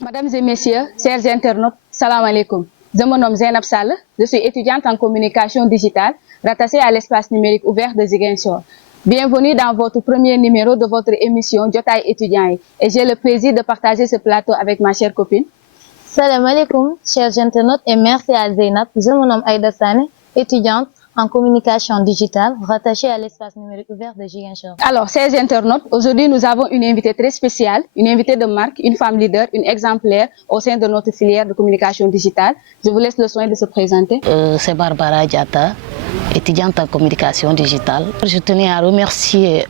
Mesdames et messieurs, chers internautes, salam alaikum. Je me nomme Zainab Sall, je suis étudiante en communication digitale, rattachée à l'espace numérique ouvert de Ziguinchor. Bienvenue dans votre premier numéro de votre émission Jotaay étudiants et j'ai le plaisir de partager ce plateau avec ma chère copine. Salam alaikum, chers internautes et merci à Zainab. Je me nomme Aïda Sane, étudiante en communication digitale, rattachée à l'espace numérique ouvert de Ziguinchor. Alors, chers internautes, aujourd'hui nous avons une invitée très spéciale, une invitée de marque, une femme leader, une exemplaire au sein de notre filière de communication digitale. Je vous laisse le soin de se présenter. C'est Barbara Diatta, étudiante en communication digitale. Je tenais à remercier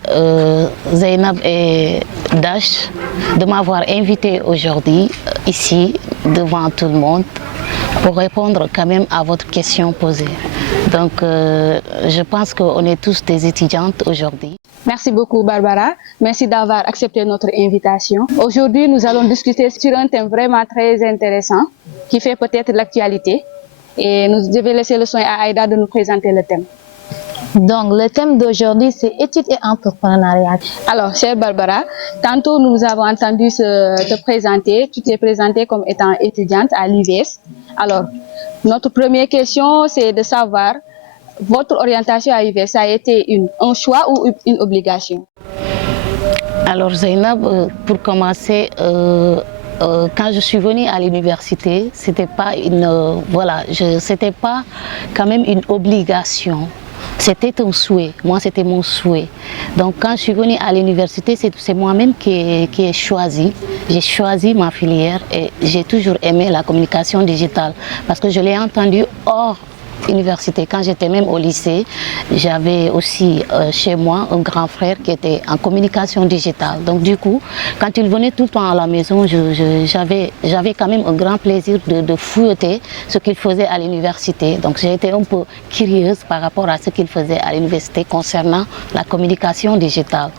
Zainab et Dash de m'avoir invitée aujourd'hui ici devant tout le monde pour répondre quand même à votre question posée. Donc je pense qu'on est tous des étudiantes aujourd'hui. Merci beaucoup Barbara, merci d'avoir accepté notre invitation. Aujourd'hui nous allons discuter sur un thème vraiment très intéressant qui fait peut-être l'actualité et je vais laisser le soin à Aïda de nous présenter le thème. Donc le thème d'aujourd'hui c'est études et entrepreneuriat. Alors chère Barbara, tantôt nous avons entendu te présenter, tu t'es présentée comme étant étudiante à l'UVS. Alors notre première question c'est de savoir votre orientation à l'UVS, ça a été un choix ou une obligation? Alors Zainab, pour commencer, quand je suis venue à l'université, c'était pas c'était pas quand même une obligation. C'était un souhait, moi c'était mon souhait. Donc quand je suis venue à l'université, c'est moi-même qui ai choisi. J'ai choisi ma filière et j'ai toujours aimé la communication digitale parce que je l'ai entendu hors université. Quand j'étais même au lycée, j'avais aussi chez moi un grand frère qui était en communication digitale. Donc du coup, quand il venait tout le temps à la maison, j'avais quand même un grand plaisir de fouiller ce qu'il faisait à l'université. Donc j'ai été un peu curieuse par rapport à ce qu'il faisait à l'université concernant la communication digitale.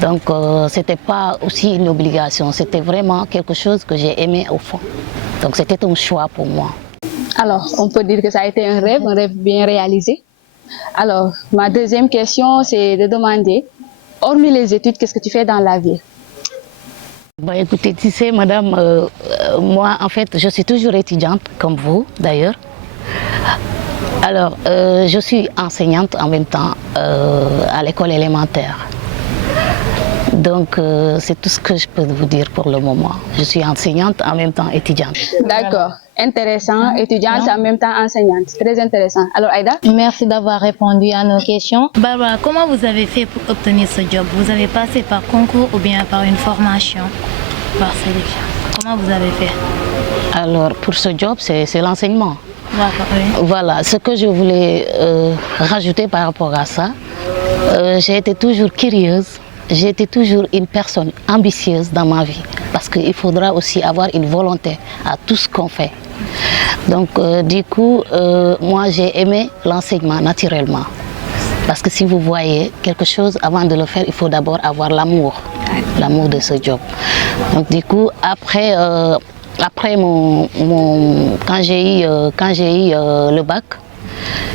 Donc c'était pas aussi une obligation, c'était vraiment quelque chose que j'ai aimé au fond. Donc c'était un choix pour moi. Alors, on peut dire que ça a été un rêve bien réalisé. Alors, ma deuxième question, c'est de demander, hormis les études, qu'est-ce que tu fais dans la vie? Bah, écoutez, tu sais, madame, moi, en fait, je suis toujours étudiante, comme vous, d'ailleurs. Alors, je suis enseignante en même temps à l'école élémentaire. Donc, c'est tout ce que je peux vous dire pour le moment. Je suis enseignante en même temps étudiante. D'accord. Intéressant, étudiante en même temps enseignante. Très intéressant. Alors Aïda? Merci d'avoir répondu à nos questions. Barbara, comment vous avez fait pour obtenir ce job? Vous avez passé par concours ou bien par une formation, par sélection? Comment vous avez fait? Alors, pour ce job, c'est l'enseignement. D'accord, oui. Voilà, ce que je voulais rajouter par rapport à ça, j'ai été toujours curieuse. J'ai été toujours une personne ambitieuse dans ma vie parce qu'il faudra aussi avoir une volonté à tout ce qu'on fait. Donc du coup, moi j'ai aimé l'enseignement naturellement. Parce que si vous voyez quelque chose, avant de le faire, il faut d'abord avoir l'amour de ce job. Donc du coup, après quand j'ai eu le bac,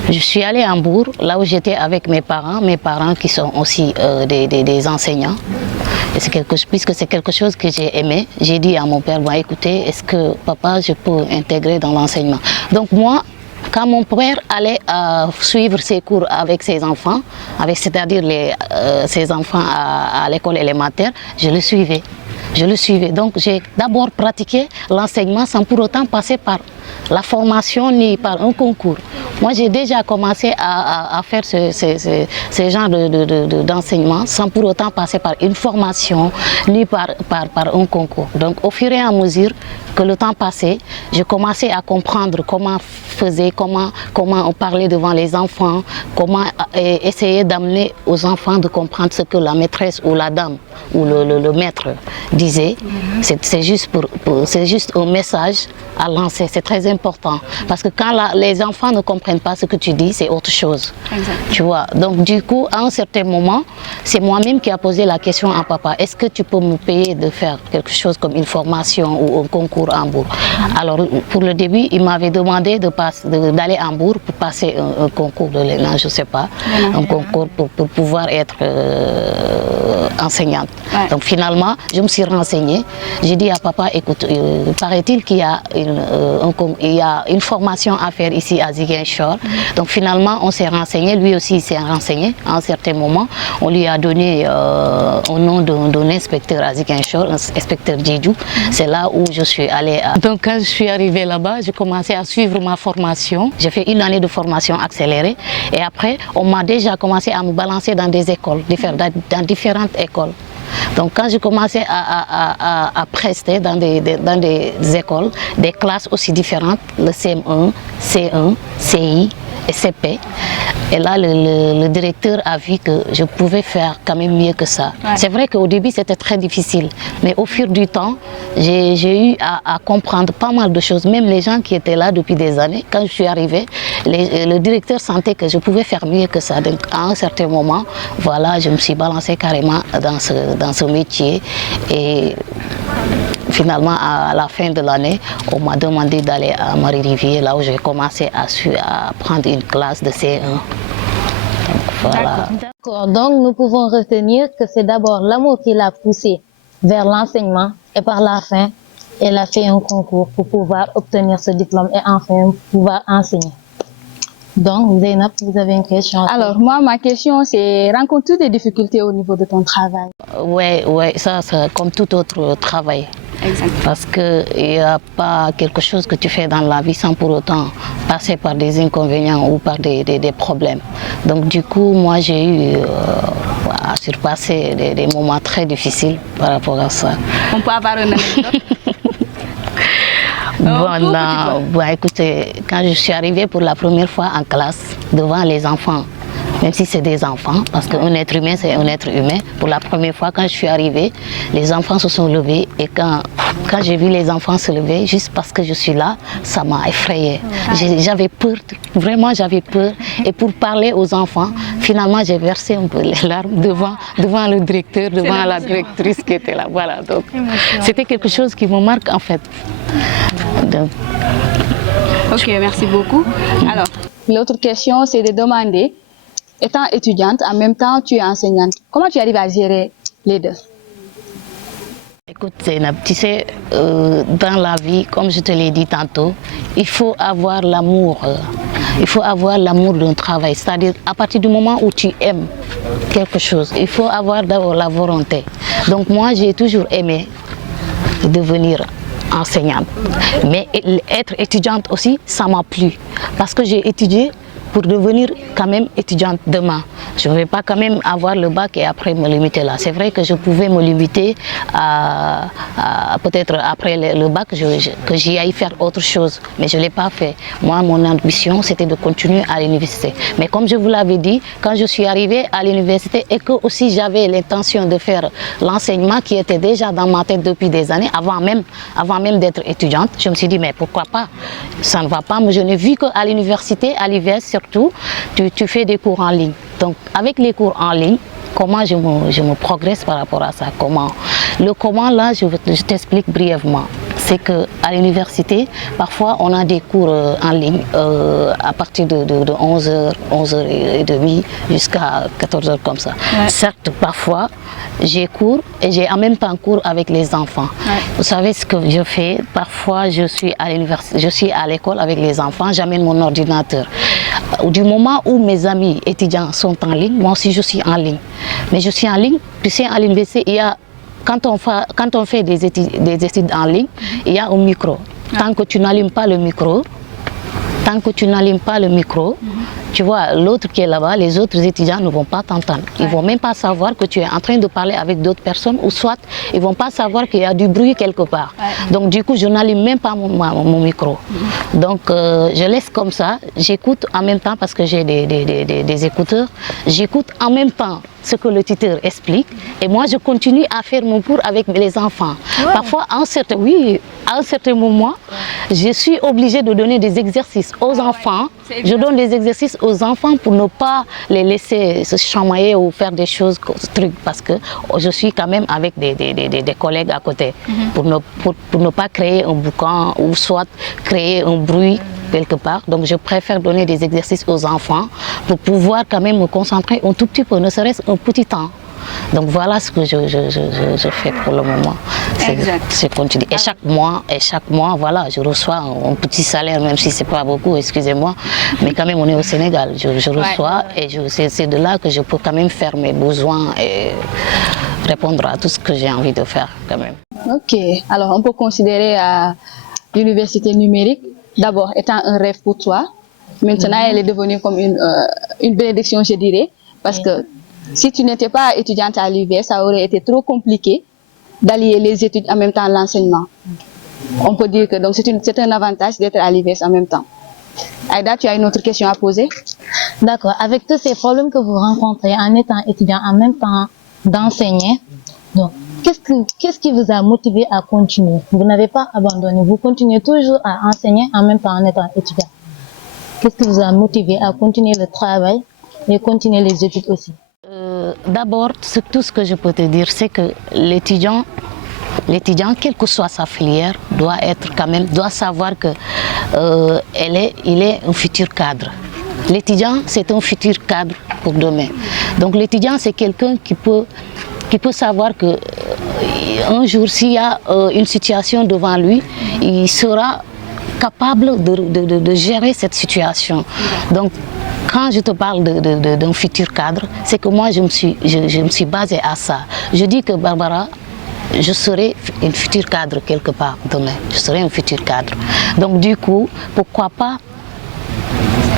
je suis allée à Hambourg, là où j'étais avec mes parents qui sont aussi des enseignants. Et puisque c'est quelque chose que j'ai aimé, j'ai dit à mon père, bah, écoutez, est-ce que papa, je peux intégrer dans l'enseignement? Donc moi, quand mon père allait suivre ses cours avec ses enfants, c'est-à-dire ses enfants à l'école élémentaire, je le suivais. Donc j'ai d'abord pratiqué l'enseignement sans pour autant passer par la formation ni par un concours. Moi j'ai déjà commencé à faire ce genre d'enseignement sans pour autant passer par une formation ni par un concours. Donc au fur et à mesure que le temps passait, je commençais à comprendre comment on parlait devant les enfants, comment essayer d'amener aux enfants de comprendre ce que la maîtresse ou la dame ou le maître disait. C'est juste un message à lancer, c'est très important. Parce que quand les enfants ne comprennent pas ce que tu dis, c'est autre chose. Tu vois. Donc du coup, à un certain moment, c'est moi-même qui a posé la question à papa, est-ce que tu peux me payer de faire quelque chose comme une formation ou un concours à Hambourg? Alors pour le début, il m'avait demandé d'aller à Hambourg pour passer un concours de l'ENA, je ne sais pas, un concours pour pouvoir être enseignante. Ouais. Donc finalement, je me suis renseignée. J'ai dit à papa, écoute, paraît-il qu'il y a une formation à faire ici à Ziguinchor. Donc finalement, on s'est renseigné, lui aussi il s'est renseigné. À un certain moment, on lui a donné au nom d'un inspecteur à Ziguinchor, inspecteur Djedjou. C'est là où je suis allée. Donc quand je suis arrivée là-bas, j'ai commencé à suivre ma formation. J'ai fait une année de formation accélérée et après, on m'a déjà commencé à me balancer dans des écoles, dans différentes écoles. Donc quand j'ai commencé à prester dans des écoles, des classes aussi différentes, le CM1, C1, CI et CP, et là le directeur a vu que je pouvais faire quand même mieux que ça. Ouais. C'est vrai qu'au début c'était très difficile, mais au fur du temps, j'ai eu à comprendre pas mal de choses. Même les gens qui étaient là depuis des années, quand je suis arrivée, le directeur sentait que je pouvais faire mieux que ça. Donc à un certain moment, voilà, je me suis balancée carrément dans ce métier et finalement, à la fin de l'année, on m'a demandé d'aller à Marie-Rivière, là où j'ai commencé à prendre une classe de C1. Donc, voilà. D'accord. Donc, nous pouvons retenir que c'est d'abord l'amour qui l'a poussée vers l'enseignement et par la fin, elle a fait un concours pour pouvoir obtenir ce diplôme et enfin pouvoir enseigner. Donc, Zeynab, vous avez une question? Alors, moi, ma question, c'est rencontres-tu des difficultés au niveau de ton travail? Oui, ça, c'est comme tout autre travail. Exactement. Parce qu'il n'y a pas quelque chose que tu fais dans la vie sans pour autant passer par des inconvénients ou par des problèmes. Donc du coup, moi j'ai eu à surpasser des moments très difficiles par rapport à ça. On peut avoir une anecdote? Bon, écoutez, quand je suis arrivée pour la première fois en classe devant les enfants, même si c'est des enfants, parce qu'un être humain, c'est un être humain. Pour la première fois, quand je suis arrivée, les enfants se sont levés. Et quand j'ai vu les enfants se lever, juste parce que je suis là, ça m'a effrayée. J'avais peur, vraiment j'avais peur. Et pour parler aux enfants, finalement, j'ai versé un peu les larmes devant le directeur, devant la directrice qui était là. Voilà, donc c'était quelque chose qui me marque en fait. Donc. Ok, merci beaucoup. Alors, l'autre question, c'est de demander, étant étudiante, en même temps tu es enseignante, comment tu arrives à gérer les deux? Écoute Zeynab, tu sais, dans la vie, comme je te l'ai dit tantôt, il faut avoir l'amour. Il faut avoir l'amour d'un travail, c'est-à-dire à partir du moment où tu aimes quelque chose, il faut avoir d'abord la volonté. Donc moi, j'ai toujours aimé devenir enseignante. Mais être étudiante aussi, ça m'a plu. Parce que j'ai étudié pour devenir quand même étudiante demain. Je ne vais pas quand même avoir le bac et après me limiter là. C'est vrai que je pouvais me limiter à peut-être après le bac que j'y aille faire autre chose. Mais je ne l'ai pas fait. Moi, mon ambition, c'était de continuer à l'université. Mais comme je vous l'avais dit, quand je suis arrivée à l'université et que aussi j'avais l'intention de faire l'enseignement qui était déjà dans ma tête depuis des années, avant même d'être étudiante, je me suis dit, mais pourquoi pas? Ça ne va pas. Mais je n'ai vu qu'à l'université, à l'IVS surtout, tu fais des cours en ligne. Donc, avec les cours en ligne, comment je me progresse par rapport à ça? Le comment, là, je t'explique brièvement. C'est qu'à l'université, parfois, on a des cours en ligne à partir de 11h, 11h30 jusqu'à 14h comme ça. Ouais. Certes, parfois, j'ai cours et j'ai en même temps cours avec les enfants. Ouais. Vous savez ce que je fais? Parfois, je suis à l'école avec les enfants, j'amène mon ordinateur. Du moment où mes amis étudiants sont en ligne, moi aussi je suis en ligne. Mais je suis en ligne, tu sais, à l'université, il y a, quand on fait des études en ligne, il y a un micro. Tant que tu n'allumes pas le micro, tu vois, l'autre qui est là-bas, les autres étudiants ne vont pas t'entendre. Ils ne vont même pas savoir que tu es en train de parler avec d'autres personnes ou soit ils ne vont pas savoir qu'il y a du bruit quelque part. Donc du coup, je n'allume même pas mon micro. Donc je laisse comme ça, j'écoute en même temps parce que j'ai des écouteurs, j'écoute en même temps ce que le tuteur explique et moi je continue à faire mon cours avec les enfants. Ouais. Parfois, à un certain moment, je suis obligée de donner des exercices aux enfants. Je donne des exercices aux enfants pour ne pas les laisser se chamailler ou faire des choses, parce que je suis quand même avec des collègues à côté, pour ne pas créer un boucan ou soit créer un bruit quelque part. Donc je préfère donner des exercices aux enfants pour pouvoir quand même me concentrer un tout petit peu, ne serait-ce un petit temps. Donc voilà ce que je fais pour le moment. Je continue. Et chaque mois, voilà, je reçois un petit salaire, même si c'est pas beaucoup, excusez-moi, mais quand même on est au Sénégal. Je reçois et c'est de là que je peux quand même faire mes besoins et répondre à tout ce que j'ai envie de faire quand même. Ok, alors on peut considérer l'université numérique d'abord étant un rêve pour toi. Maintenant, elle est devenue comme une bénédiction, je dirais, parce que si tu n'étais pas étudiante à l'UVS, ça aurait été trop compliqué d'allier les études en même temps l'enseignement. On peut dire que donc c'est un avantage d'être à l'UVS en même temps. Aïda, tu as une autre question à poser? D'accord. Avec tous ces problèmes que vous rencontrez en étant étudiant en même temps d'enseigner, donc qu'est-ce qui vous a motivé à continuer? Vous n'avez pas abandonné, vous continuez toujours à enseigner en même temps en étant étudiant. Qu'est-ce qui vous a motivé à continuer le travail et continuer les études aussi? D'abord, tout ce que je peux te dire, c'est que l'étudiant, quelle que soit sa filière, doit savoir que il est un futur cadre. L'étudiant, c'est un futur cadre pour demain. Donc l'étudiant, c'est quelqu'un qui peut savoir que un jour, s'il y a une situation devant lui, il sera capable de gérer cette situation. Donc, quand je te parle d'un futur cadre, c'est que moi, je me suis basée à ça. Je dis que Barbara, je serai une future cadre quelque part demain. Je serai un futur cadre. Donc, du coup, pourquoi pas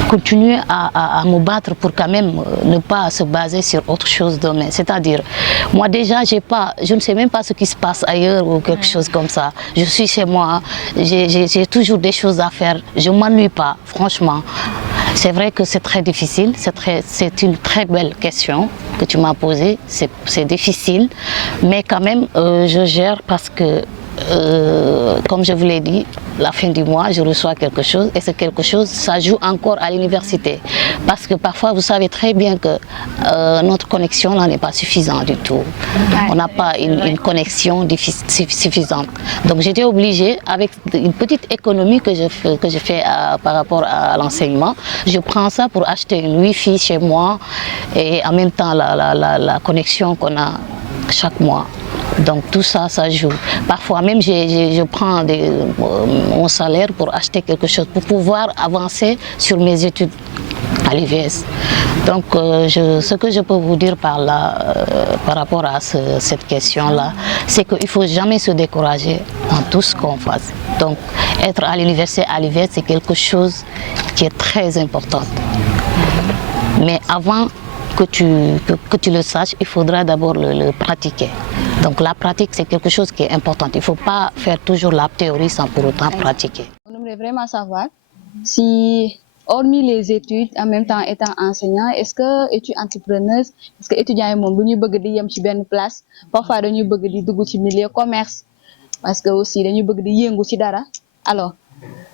continuer à me battre pour quand même ne pas se baser sur autre chose demain. C'est-à-dire, moi déjà, je ne sais même pas ce qui se passe ailleurs ou quelque chose comme ça. Je suis chez moi, j'ai toujours des choses à faire, je ne m'ennuie pas, franchement. C'est vrai que c'est très difficile, c'est une très belle question que tu m'as posée, c'est difficile, mais quand même je gère parce que comme je vous l'ai dit, la fin du mois, je reçois quelque chose et c'est quelque chose, ça joue encore à l'université. Parce que parfois, vous savez très bien que notre connexion là n'est pas suffisante du tout. On n'a pas une connexion suffisante. Donc j'étais obligée, avec une petite économie que je fais par rapport à l'enseignement, je prends ça pour acheter une Wi-Fi chez moi et en même temps la connexion qu'on a chaque mois. Donc tout ça, ça joue. Parfois même, je prends mon salaire pour acheter quelque chose, pour pouvoir avancer sur mes études à l'UVS. Donc ce que je peux vous dire par rapport à cette question-là, c'est qu'il ne faut jamais se décourager dans tout ce qu'on fasse. Donc être à l'université à l'UVS, c'est quelque chose qui est très important. Mais avant que tu le saches, il faudra d'abord le pratiquer. Donc la pratique, c'est quelque chose qui est important. Il ne faut pas faire toujours la théorie sans pour autant pratiquer. On aimerait vraiment savoir si, hormis les études, en même temps étant enseignant, est-ce que es-tu entrepreneuse? Est-ce que étudiant est mon dañuy bëgg di yem ci benn place? Parfois dañuy bëgg di dugg ci milieu commerce parce que aussi dañuy bëgg di yëngu ci dara. Alors,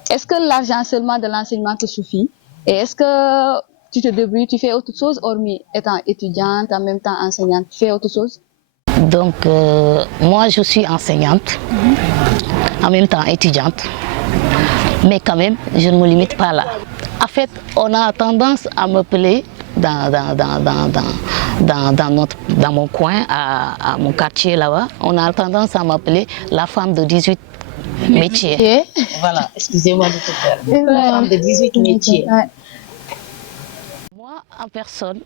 est-ce que l'argent seulement de l'enseignement te suffit? Et est-ce que tu te débrouilles, tu fais autre chose hormis étant étudiante, en même temps enseignante? Tu fais autre chose? Donc, moi, je suis enseignante, en même temps étudiante, mais quand même, je ne me limite pas là. En fait, on a tendance à m'appeler dans mon coin, à mon quartier là-bas, on a tendance à m'appeler la femme de 18 métiers. Voilà, excusez-moi de te faire. La femme de 18 métiers. Moi, en personne,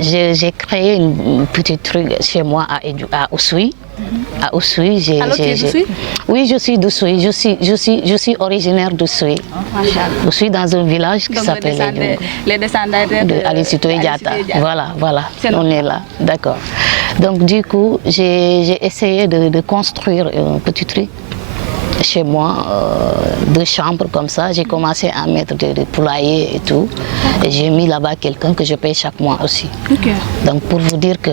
j'ai créé une petite truc chez moi à Oussouye. À Oussouye, oui, je suis d'Oussouye. Je suis originaire d'Oussouye. Je suis dans un village qui s'appelle les descendants de Aline Sitoé Diatta. Voilà, on est là, d'accord. Donc du coup, j'ai essayé de construire un petit truc chez moi, 2 chambres comme ça. J'ai commencé à mettre des poulaillers et tout. Et j'ai mis là-bas quelqu'un que je paye chaque mois aussi. Okay. Donc pour vous dire que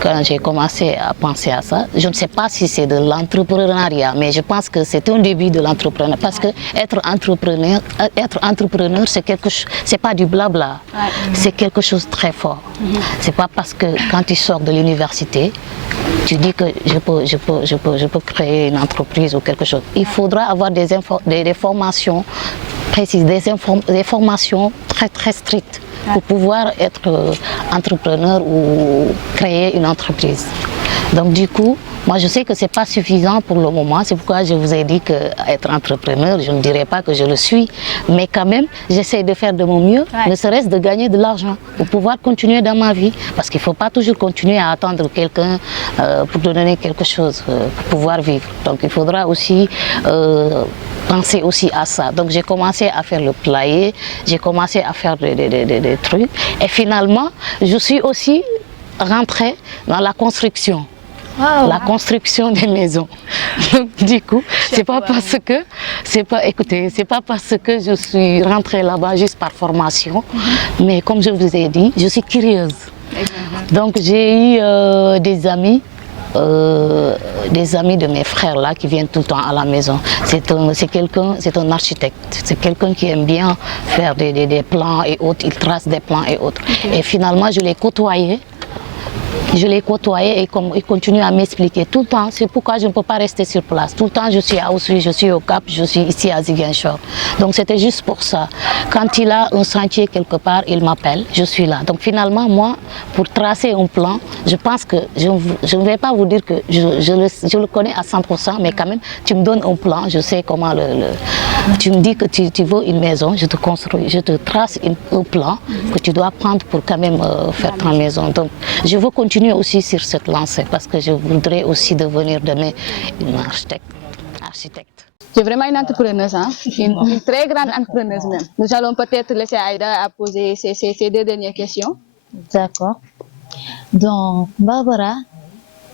quand j'ai commencé à penser à ça, je ne sais pas si c'est de l'entrepreneuriat, mais je pense que c'est un début de l'entrepreneuriat. Parce que être entrepreneur, c'est pas du blabla. C'est quelque chose de très fort. C'est pas parce que quand tu sors de l'université, tu dis que je peux créer une entreprise ou quelque chose. Il faudra avoir des formations précises, des formations très strictes pour pouvoir être entrepreneur ou créer une entreprise. Donc du coup, moi je sais que ce n'est pas suffisant pour le moment, c'est pourquoi je vous ai dit qu'être entrepreneur, je ne dirais pas que je le suis, mais quand même j'essaie de faire de mon mieux, ne serait-ce de gagner de l'argent pour pouvoir continuer dans ma vie, parce qu'il ne faut pas toujours continuer à attendre quelqu'un pour te donner quelque chose, pour pouvoir vivre. Donc il faudra aussi penser aussi à ça. Donc j'ai commencé à faire le poulailler, j'ai commencé à faire des trucs, et finalement je suis aussi rentrée dans la construction. Wow. La construction des maisons. Donc, du coup, c'est pas parce que je suis rentrée là-bas juste par formation, mais comme je vous ai dit, je suis curieuse. Donc j'ai eu des amis de mes frères là qui viennent tout le temps à la maison. C'est un architecte, c'est quelqu'un qui aime bien faire des plans et autres, il trace des plans et autres. Et finalement, je l'ai côtoyé. Et comme il continue à m'expliquer tout le temps, c'est pourquoi je ne peux pas rester sur place. Tout le temps, je suis à Oussouye, je suis au Cap, je suis ici à Ziguinchor. Donc c'était juste pour ça. Quand il a un chantier quelque part, il m'appelle, je suis là. Donc finalement, moi, pour tracer un plan, je pense que je ne vais pas vous dire que je le connais à 100%, mais quand même, tu me donnes un plan, je sais comment tu me dis que tu veux une maison, je te construis, je te trace un plan que tu dois prendre pour quand même faire ta maison. Donc je veux continuer aussi sur cette lancée parce que je voudrais aussi devenir demain une architecte. Tu es vraiment une entrepreneuse, hein? Une très grande entrepreneuse même. Nous allons peut-être laisser Aïda à poser ces deux dernières questions. D'accord. Donc, Barbara,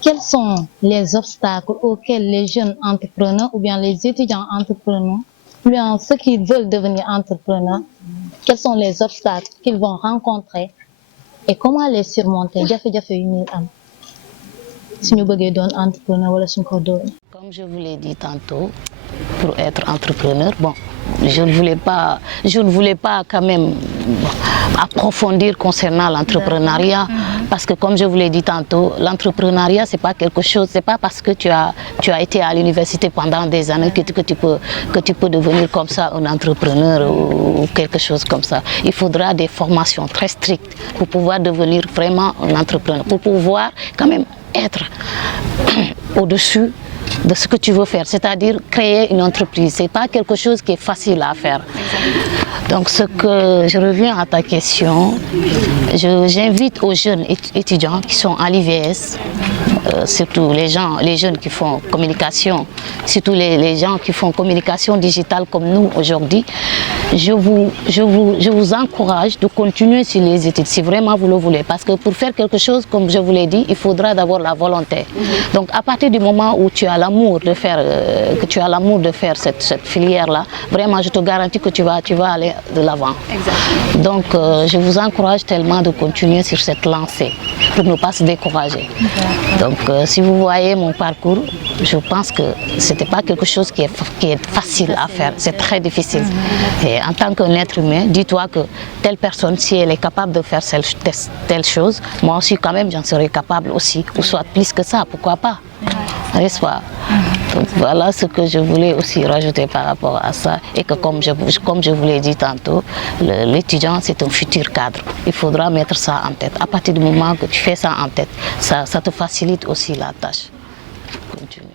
quels sont les obstacles auxquels les jeunes entrepreneurs ou bien les étudiants entrepreneurs, ou bien ceux qui veulent devenir entrepreneurs, quels sont les obstacles qu'ils vont rencontrer et comment les surmonter? Comme je vous l'ai dit tantôt, pour être entrepreneur, bon, je ne voulais pas quand même approfondir concernant l'entrepreneuriat, parce que comme je vous l'ai dit tantôt, l'entrepreneuriat c'est pas quelque chose, c'est pas parce que tu as été à l'université pendant des années que tu peux devenir comme ça un entrepreneur ou quelque chose comme ça. Il faudra des formations très strictes pour pouvoir devenir vraiment un entrepreneur, pour pouvoir quand même être au-dessus de ce que tu veux faire, c'est-à-dire créer une entreprise. Ce n'est pas quelque chose qui est facile à faire. Donc, je reviens à ta question, j'invite aux jeunes étudiants qui sont à l'IVS, surtout les jeunes qui font communication, surtout les gens qui font communication digitale comme nous aujourd'hui, je vous encourage de continuer sur les études si vraiment vous le voulez. Parce que pour faire quelque chose, comme je vous l'ai dit, il faudra d'abord la volonté. Donc à partir du moment où tu as l'amour de faire, cette filière-là, vraiment je te garantis que tu vas aller de l'avant. Donc je vous encourage tellement de continuer sur cette lancée pour ne pas se décourager. Donc si vous voyez mon parcours, je pense que ce n'était pas quelque chose qui est facile à faire, c'est très difficile. Et en tant qu'un être humain, dis-toi que telle personne, si elle est capable de faire telle chose, moi aussi quand même j'en serais capable aussi, ou soit plus que ça, pourquoi pas. Donc voilà ce que je voulais aussi rajouter par rapport à ça, et que comme je vous l'ai dit tantôt, l'étudiant c'est un futur cadre. Il faudra mettre ça en tête. À partir du moment que tu fais ça en tête, ça te facilite aussi la tâche. Continue.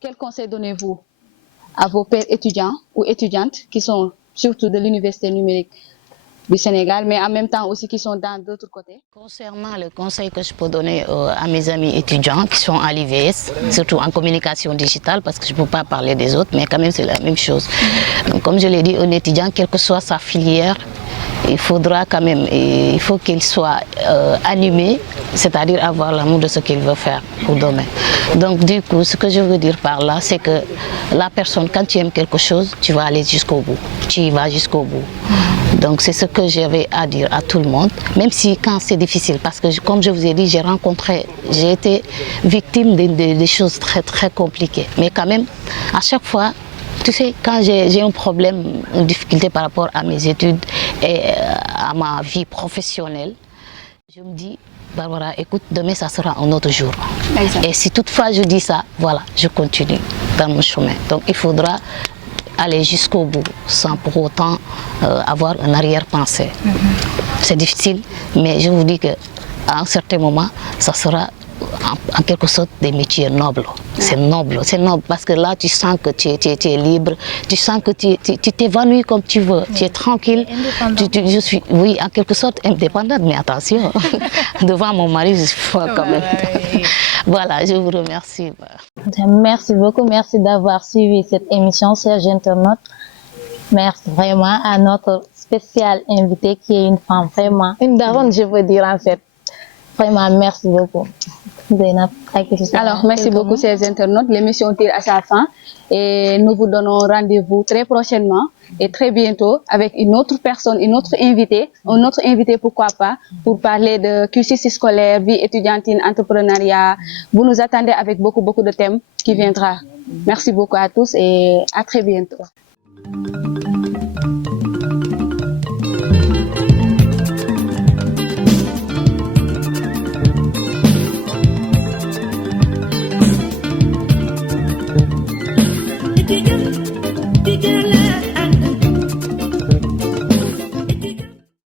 Quel conseil donnez-vous à vos pairs étudiants ou étudiantes qui sont surtout de l'université numérique du Sénégal, mais en même temps aussi qui sont dans d'autres côtés? Concernant le conseil que je peux donner à mes amis étudiants qui sont à l'IVS, surtout en communication digitale, parce que je ne peux pas parler des autres, mais quand même c'est la même chose. Donc, comme je l'ai dit, un étudiant, quelle que soit sa filière, il faudra quand même, il faut qu'il soit animé, c'est-à-dire avoir l'amour de ce qu'il veut faire pour demain. Donc du coup, ce que je veux dire par là, c'est que la personne, quand tu aimes quelque chose, tu vas aller jusqu'au bout, tu y vas jusqu'au bout. Donc c'est ce que j'avais à dire à tout le monde, même si quand c'est difficile, parce que comme je vous ai dit, j'ai été victime de choses très très compliquées. Mais quand même, à chaque fois, tu sais, quand j'ai un problème, une difficulté par rapport à mes études et à ma vie professionnelle, je me dis, Barbara, écoute, demain ça sera un autre jour. Exact. Et si toutefois je dis ça, voilà, je continue dans mon chemin. Donc il faudra aller jusqu'au bout sans pour autant avoir un arrière-pensée. C'est difficile, mais je vous dis qu'à un certain moment, ça sera en quelque sorte des métiers nobles. C'est noble parce que là tu sens que tu es libre, tu sens que tu t'évanouis comme tu veux, tu es tranquille. Je suis, oui, en quelque sorte indépendante, mais attention, devant mon mari, je suis folle quand même. Voilà, je vous remercie. Merci beaucoup, merci d'avoir suivi cette émission, chers internautes. Merci vraiment à notre spéciale invitée qui est une femme vraiment, une daronne, je veux dire en fait. Vraiment, merci beaucoup. Alors, merci beaucoup, chers internautes. L'émission tire à sa fin et nous vous donnons rendez-vous très prochainement et très bientôt avec une autre personne, un autre invité pourquoi pas, pour parler de cursus scolaire, vie étudiantine, entrepreneuriat. Vous nous attendez avec beaucoup de thèmes qui viendra. Merci beaucoup à tous et à très bientôt.